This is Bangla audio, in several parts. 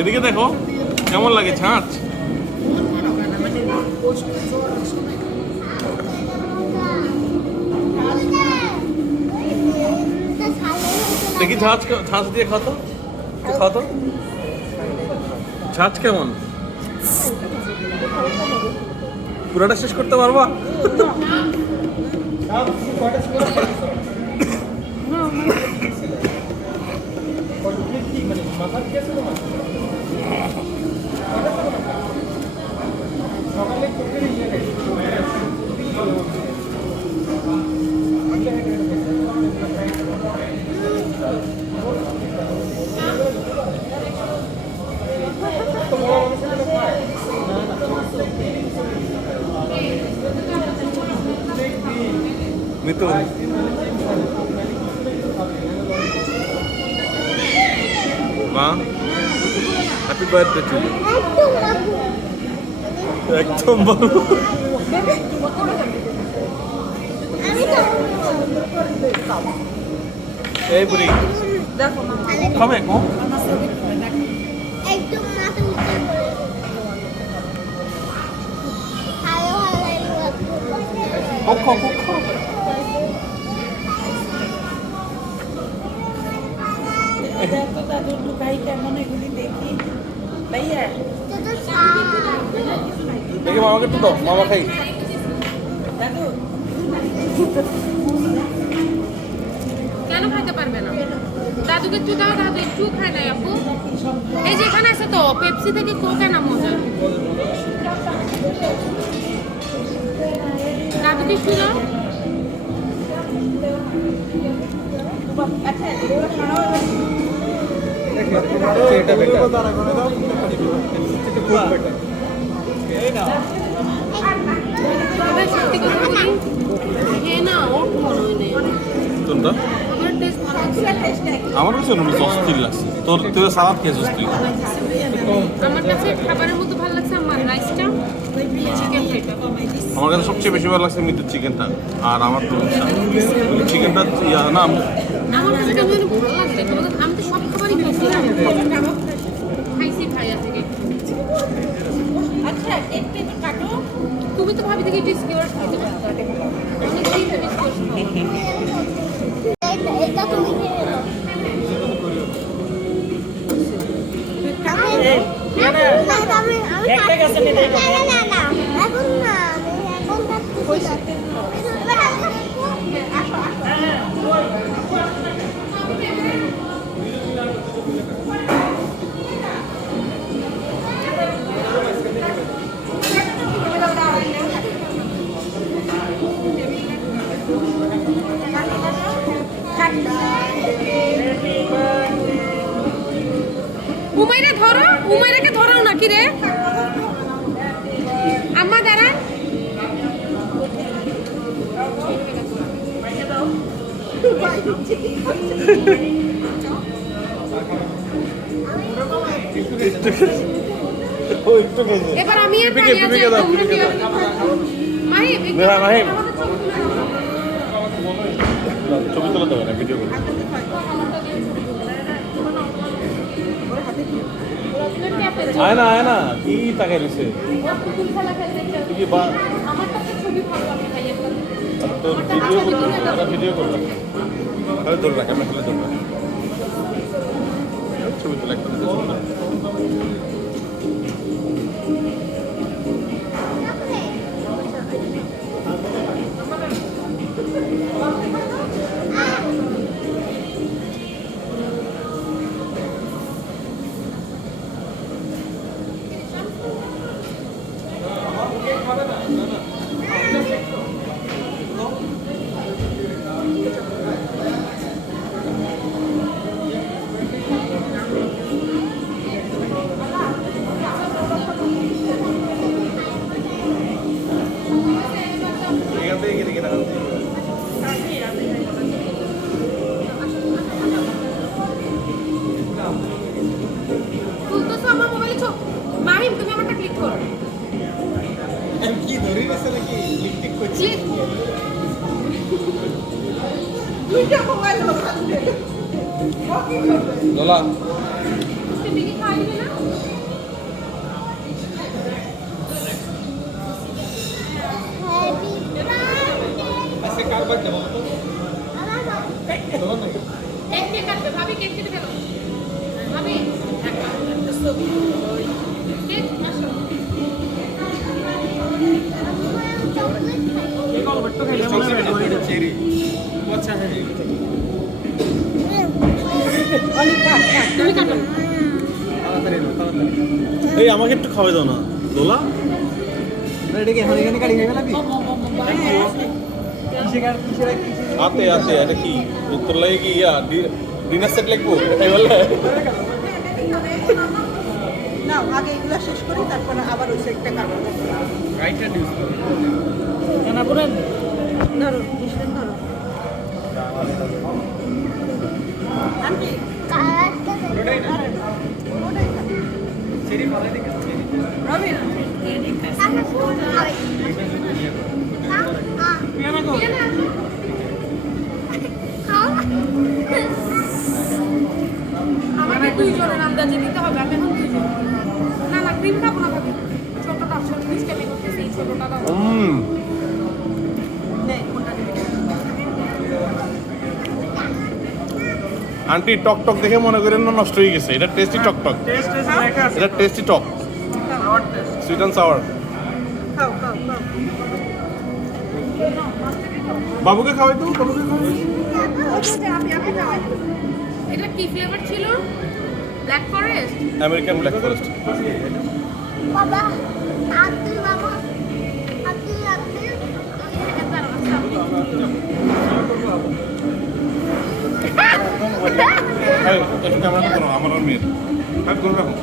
এদিকে দেখো কেমন লাগে ছাঁচ। দেখি ছাঁচ ছাঁচ দিয়ে খাও তো, খাও তো ছাঁচ কেমন, পুরাটা শেষ করতে পারবা? মিতু মা হ্যাপি বার্থডে টু ইউ। একদম ভালো। এই বুড়ি খাবে কো একদম মাথা নিচে করে পক্ষ পক্ষ দেখি মামাকে একটু দাও, মামা খাই। কেন খাইতে পারবে না? দাদুকে একটু দাও, দাদু একটু খায় না আপু। এই যে এখানে আছে তো পেপসি থেকে কোক এনা মজা। দাদুকে একটু দাও। এটা বেটার। তবে সত্যি কথা বলি, হ্যাঁ না ওর মনে হয় নেই। কোনটা? আমার টেস্ট ভালো লাগছে। আমার কাছে নুডলস অস্থির লাগছে। তোর তুই সালাদ খেয়েছিস তুই। আমার কাছে খাবারের মতো ভালো লাগছে আমার রাইসটা, চিকেন ফ্রাইটা। আমার কাছে সবচেয়ে বেশি ভালো লাগছে মিতুর চিকেনটা আর আমার নুডলসটা। চিকেনটা না আমার কাছে কেমন যেন ভালো লাগছে। আমি তো সব খাবারই খাইছিলাম, খাইছি ভাইয়া থেকে। আচ্ছা একটু একটু কাটো। তুমি তো ভাবি থেকে একটু স্কিওর খাইতে পারতো। অনেক দিন ধরে স্কিওর এটা তুমি খেয়ে নাও। একটা গেছে না না এখন না এখন কাটতে উমাইরা ধরো, উমাইরাকে ধরো নাকি রে আম্মা দাঁড়া। এবার আমি আর মাহিব ছবি তোলা দেবে না, ভিডিও করে। আয় না আয় না, কি তাকাই রয়েছে কি বা তোর ভিডিও করলাম ধরে রাখ, আমি খেলে ধরে রাখ ছবি তোলা একটা মাহিম তুমি আমারটা ক্লিক করো। কি ধরে গেছে নাকি লিপস্টিক করছি দুইটা মোবাইল ওখানে লোলা তুমি কি খাইবে না? বাদ যাবো তো তোমার নাকি কেক কে কাটবে ভাবি কেক কেটে ফেলো ভাবি একটা কেক আসো চেরি আচ্ছা হ্যাঁ তুমি কাটো তাড়াতাড়ি এই আমাকে একটু খাওয়াই দাও না লোলা রেডি কে হনে কাটি হয়ে গেল কি আতে আতে এটা কি উত্তর লাগে কি ইয়া ডিনার সেট লাগবো এটাই বললে না আগে এগুলো শেষ করি তারপরে আবার ওই সাইডটা কাটবো রাইট হ্যান্ড ইউজ করো ধরো মিশন ধরো আন্টি কালারটা ওটাই না ওটাই না। চেরি ভালো দিকে চেরি রবিন আমরা ফুল খাই খাও আমাকে দুইজনের আন্দাজে নিতে হবে আমি এখন দুইজন না না ক্রিম খাবো না ভাবি ছোটটা ছোট মিষ্টি আমি করতেছি এই ছোটটা দাও নে কোনটা দিবি আন্টি টক টক দেখে মনে করেন না নষ্ট হয়ে গেছে এটা টেস্টি টক টক এটা টেস্টি টক সুইট অ্যান্ড সাওয়ার খাও খাও খাও বাবুকে খাওয়াই তো বাবুকে খাওয়াই আপনি খাওয়াই এটা কি ফ্লেভার ছিল black forest American black forest বাবা আব্দুল বাবা আব্দুল একটু ক্যামেরা করো আমার আর মেয়ের কাট করবে এখন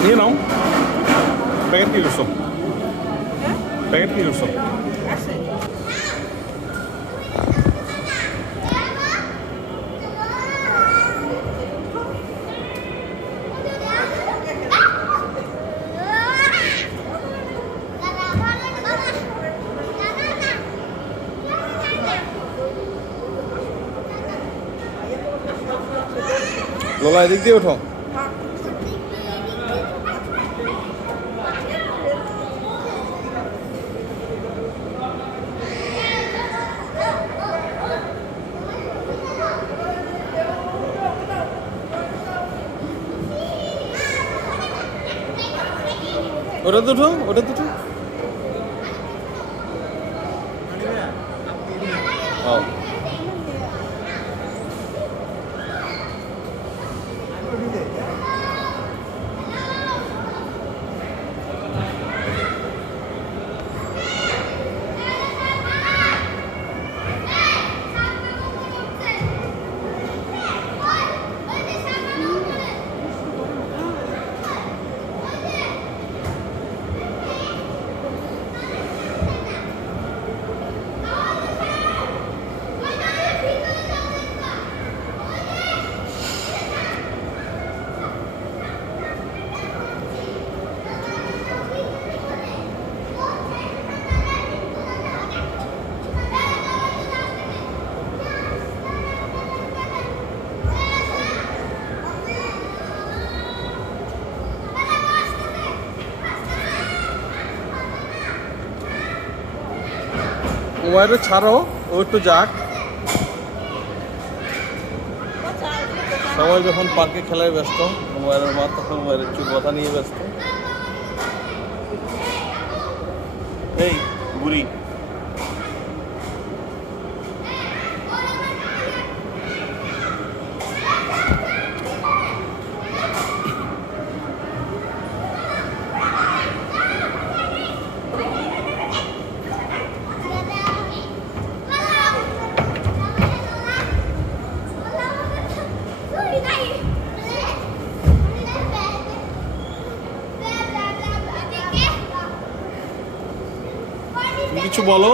নিয়ে নাও প্যাকেট কি করছো প্যাকেট কি করছো আছে লোলা এদিক দিয়ে ওঠো ওটা দুটো ওটা দুটো ও ওয়াইরে ছাড়ো ও একটু যাক সবাই যখন পার্কে খেলায় ব্যস্ত মোবাইলের মা তখন মোবাইলের একটু কথা নিয়ে ব্যস্ত এই বুড়ি কিছু বলো